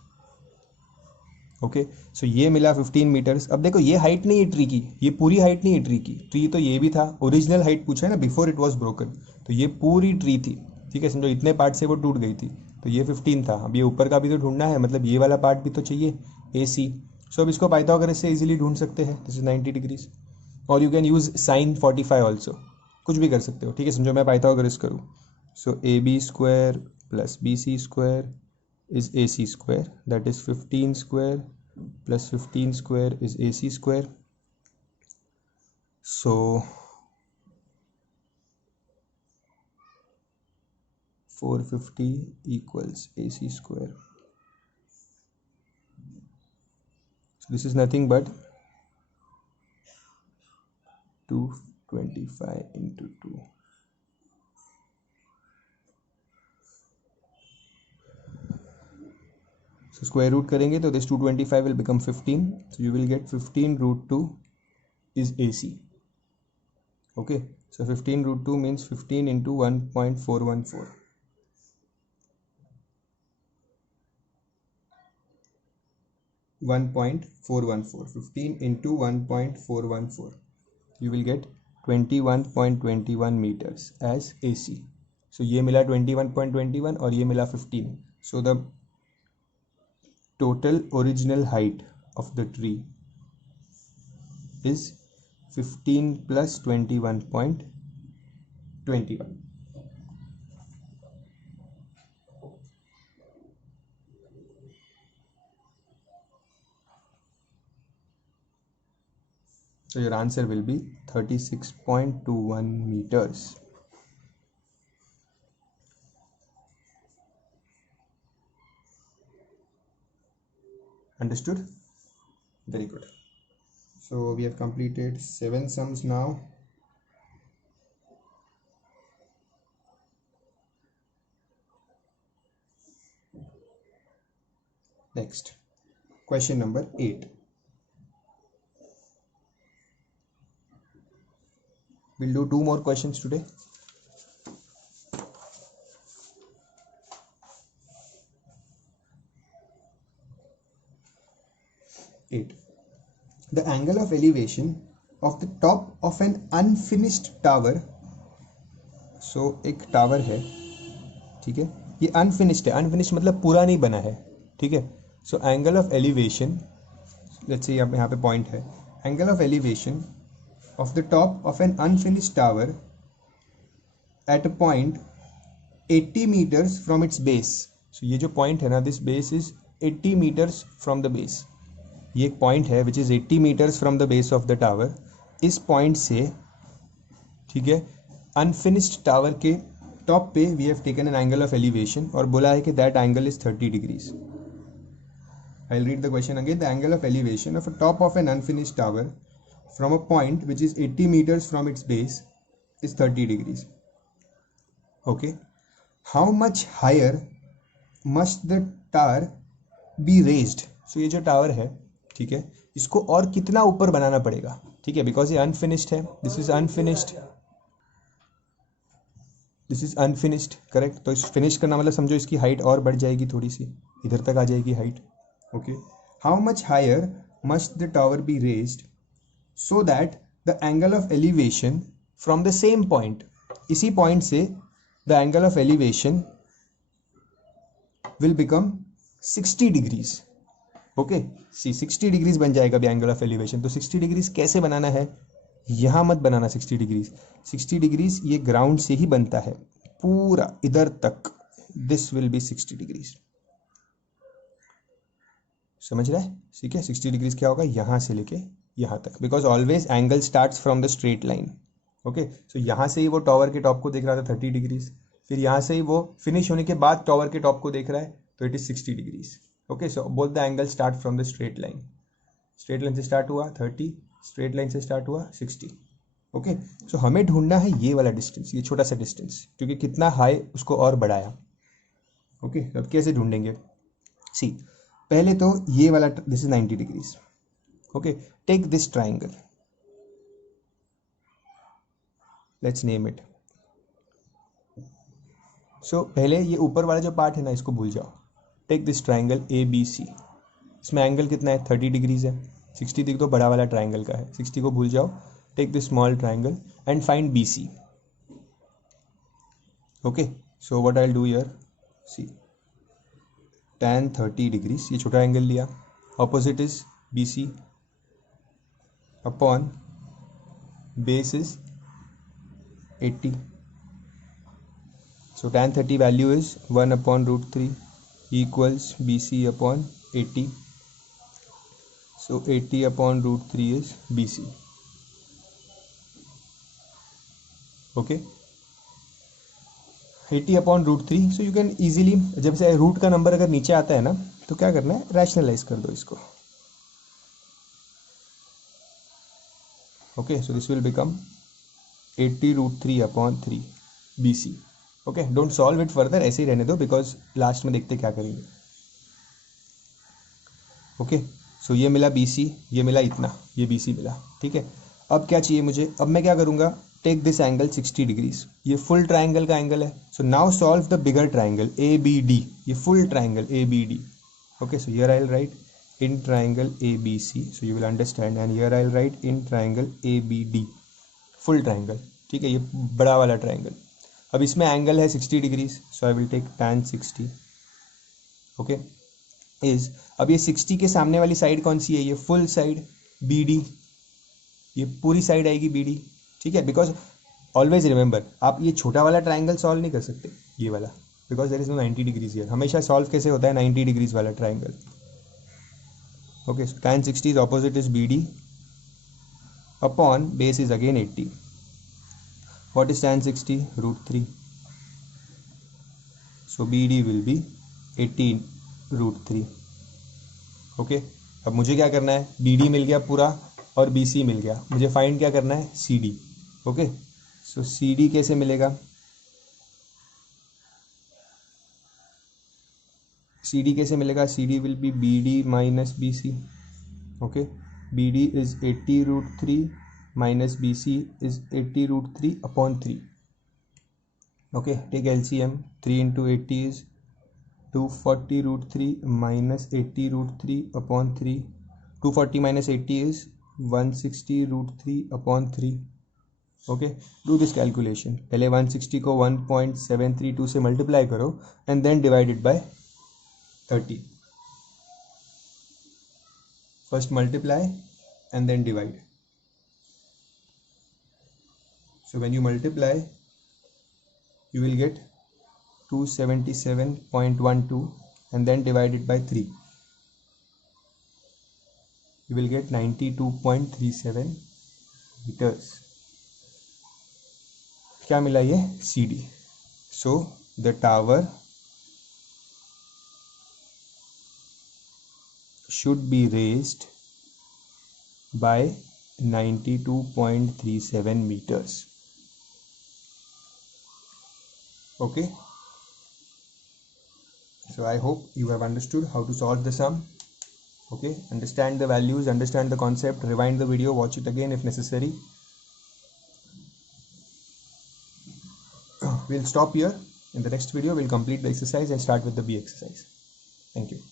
Okay, so ये मिला 15 मीटर्स. अब देखो ये हाइट नहीं है ट्री की, ये पूरी हाइट नहीं है ट्री की. ट्री तो ये भी था, ओरिजिनल हाइट पूछा है ना, बिफोर इट वॉज ब्रोकन, तो ये पूरी ट्री थी. ठीक है, समझो इतने पार्ट से वो टूट गई थी, तो ये 15 था. अब ये ऊपर का भी तो ढूंढना है, मतलब ये वाला पार्ट भी तो चाहिए, AC. सो अब इसको पाइथागोरस से इजीली ढूंढ सकते हैं. This is 90 degrees. और you can use sin 45 also, कुछ भी कर सकते हो. ठीक है, समझो मैं पाइथागोरस करूँ. सो AB square plus BC square is AC square, that is 15 square plus 15 square is AC square. So 450 equals AC square. So this is nothing but 225 into 2. So square root करेंगे तो this 225 will become 15. So you will get 15 root 2 is AC. Okay, so 15 root 2 means 15 into 1.414. 1.414. 15 into 1.414. You will get 21.21 meters as AC. So ये मिला 21.21 और ये मिला 15. So the total original height of the tree is 15 plus 21.21. So your answer will be 36.21 meters. Understood? Very good. So we have completed 7 sums now. Next, question number 8. We'll do 2 more questions today. The angle of elevation of the top of an unfinished tower. So एक टावर है, ठीक है, ये अनफिनिश्ड है. अनफिनिश्ड मतलब पूरा नहीं बना है, ठीक है. सो angle of elevation, let's say यहाँ पे पॉइंट है, angle of elevation of the top of an unfinished tower at a point 80 meters from its base. So ये जो point है ना, this base is 80 meters from the base. ये एक point है which is 80 meters from the base of the tower. इस point से, ठीक है, unfinished tower के top पे we have taken an angle of elevation और बोला है कि that angle is 30 degrees. I'll read the question again. The angle of elevation of a top of an unfinished tower from a point which is 80 meters from its base is 30 degrees. Okay. How much higher must the tower be raised? So ये जो टावर है, ठीक है, इसको और कितना ऊपर बनाना पड़ेगा, ठीक है, बिकॉज ये अनफिनिश्ड है. This is unfinished, this is unfinished, correct. तो इस फिनिश करना मतलब समझो इसकी हाइट और बढ़ जाएगी, थोड़ी सी इधर तक आ जाएगी height. Okay. How much higher must the tower be raised so that the angle of elevation from the same point, इसी point से the angle of elevation will become 60 degrees. Okay, see 60 degrees बन जाएगा भी angle of elevation. तो 60 degrees कैसे बनाना है, यहाँ मत बनाना 60 degrees. 60 degrees ये ground से ही बनता है पूरा इधर तक. This will be 60 degrees. समझ रहा है, ठीक है. 60 degrees क्या होगा, यहाँ से लेके यहाँ तक, because always angle starts from the straight line. Okay. So यहाँ से ही वो टावर के टॉप को देख रहा था 30 डिग्रीज, फिर यहाँ से ही वो फिनिश होने के बाद टावर के टॉप को देख रहा है, तो it is 60 degrees. Okay. So both the angle start from the straight line. Straight line से स्टार्ट हुआ 30, स्ट्रेट लाइन से स्टार्ट हुआ 60. ओके. सो हमें ढूंढना है ये वाला डिस्टेंस, ये छोटा सा डिस्टेंस, क्योंकि कितना हाई उसको और बढ़ाया. ओके. अब कैसे ढूंढेंगे, सी पहले तो ये वाला, this is 90 degrees. Okay, take this triangle. Let's name it. So पहले ये ऊपर वाला जो पार्ट है ना, इसको भूल जाओ. Take this triangle ABC. इसमें एंगल कितना है, 30 डिग्रीज है. 60 डिग्री तो बड़ा वाला ट्राइंगल का है, 60 को भूल जाओ. Take this small triangle and find BC. Okay, so what I'll do here, see, tan 30 degrees, ये छोटा एंगल लिया, opposite is BC upon base is 80. So tan 30 value is 1 upon root 3 equals BC upon 80. So 80 upon root 3 is BC. Okay. 80 upon root 3. So you can easily, जब से रूट का नंबर अगर नीचे आता है ना, तो क्या करना है, रैशनलाइज कर दो इसको. Okay, so this will become 80 root 3 upon 3 BC. Okay, don't solve it further, ऐसे ही रहने दो, because लास्ट में देखते क्या करेंगे. Okay, so ये मिला BC, ये मिला इतना, ये BC मिला, ठीक है. अब क्या चाहिए मुझे, अब मैं क्या करूँगा, टेक दिस एंगल 60 डिग्रीज. ये फुल ट्राइंगल का एंगल है. So now solve the bigger triangle ABD. ये full triangle ABD. Okay. So here I will write in triangle ABC. So you will understand, and here I'll write in triangle ABD, full triangle. ठीक है, ये बड़ा वाला triangle. अब इसमें angle है 60 degrees, so I will take tan 60. Okay is, अब ये 60 के सामने वाली साइड कौन सी है? ये फुल साइड BD, ये पूरी साइड आएगी BD. ठीक है, बिकॉज ऑलवेज रिमेंबर, आप ये छोटा वाला ट्राइंगल सॉल्व नहीं कर सकते ये वाला, because there is no 90 degrees here. हमेशा सॉल्व कैसे होता है? 90 डिग्रीज वाला triangle. Okay, so tan 60 is opposite is BD upon base is again 80. What is tan 60? √3. So BD will be 80 √3. Okay, अब मुझे क्या करना है? BD मिल गया पूरा और BC मिल गया, मुझे फाइंड क्या करना है? CD. ओके, सो CD कैसे मिलेगा? CD कैसे मिलेगा? CD will be BD minus BC. Okay, BD is 80 √3 minus BC is 80 √3 upon 3. Okay, take LCM. 3 into 80 is 240 √3 minus 80 √3 upon 3. 240 minus 80 is 160 √3 upon 3. Okay, do this calculation. पहले 160 को 1.732 से मल्टीप्लाई करो and then divided by 30. First multiply and then divide. So when you multiply you will get 277.12 and then divided by 3, you will get 92.37 meters. क्या मिला? ये CD. So the tower should be raised by 92.37 meters. Okay, so I hope you have understood how to solve the sum. Okay, understand the values, understand the concept, rewind the video, watch it again if necessary. We'll stop here. In the next video we'll complete the exercise and start with the B exercise. Thank you.